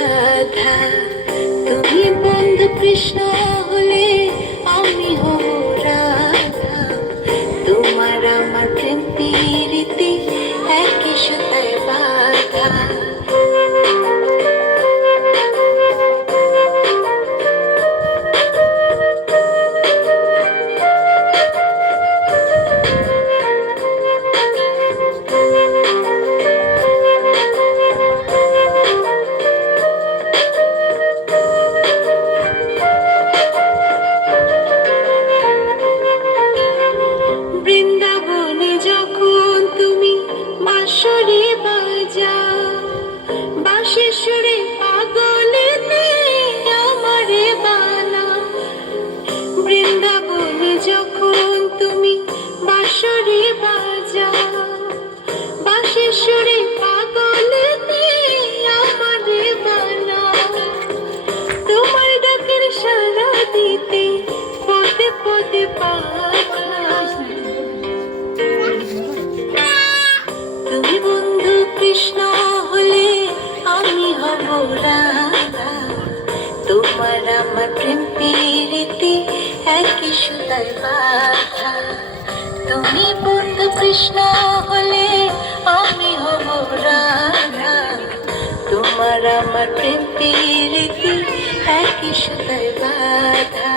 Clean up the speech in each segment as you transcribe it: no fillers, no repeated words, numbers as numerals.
বাধা। তুমি বন্ধু কৃষ্ণ হলে আমি হব রাধা। তোমার আমার প্রেম প্রীতি একই সুতায় বাধা। বৃন্দাবনে যখন তুমি বাঁশরি বাজাও, বাঁশির সুরে পাগলেতে আমারে বানাও। বৃন্দাবনে যখন তুমি বাঁশরি বাজাও, বাঁশির সুরে পাগলেতে আমারে বানাও। তোমার ডাকের সাড়া দিতে পদে পদে পাগলা। তুমি বন্ধু কৃষ্ণ হলে আমি হব রাধা। তোমার আমার প্রেম প্রীতি একই সুতায় বাধা। তুমি বন্ধু কৃষ্ণ হলে আমি হব রাধা। তোমার আমার প্রেম প্রীতি একই সুতায় বাধা।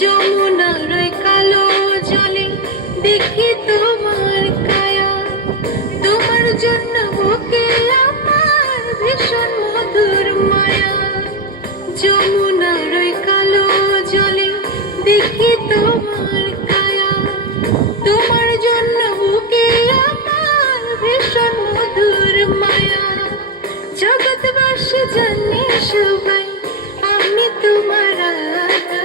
যমুনার ওই কালো জলে দেখি তোমার কায়া। তোমার জন্য বুকে আমার ভীষণ মধুর মায়া। যমুনার ওই কালো জলে দেখি তোমার কায়া। তোমার জন্য বুকে আমার ভীষণ মধুর মায়া। জগৎবাসী জানে সবাই আমি তোমার রাধা।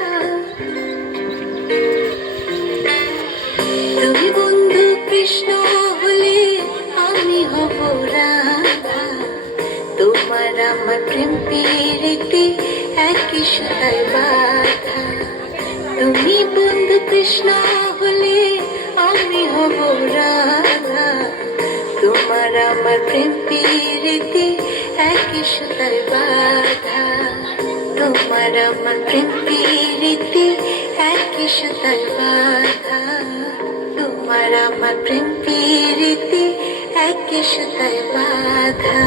তুমি বন্ধু কৃষ্ণ হলে আমি হব রাধা। তোমার আমার প্রেম প্রীতি একই সুতায় বাধা। তুমি বন্ধু কৃষ্ণ হলে আমি হব রাধা। তোমার আমার প্রেম প্রীতি একই সুতায় বাধা। তোমার আমার প্রেম প্রীতি একই সুতায় বাধা। তোমার আমার প্রেম প্রীতি একই সুতায় বাধা।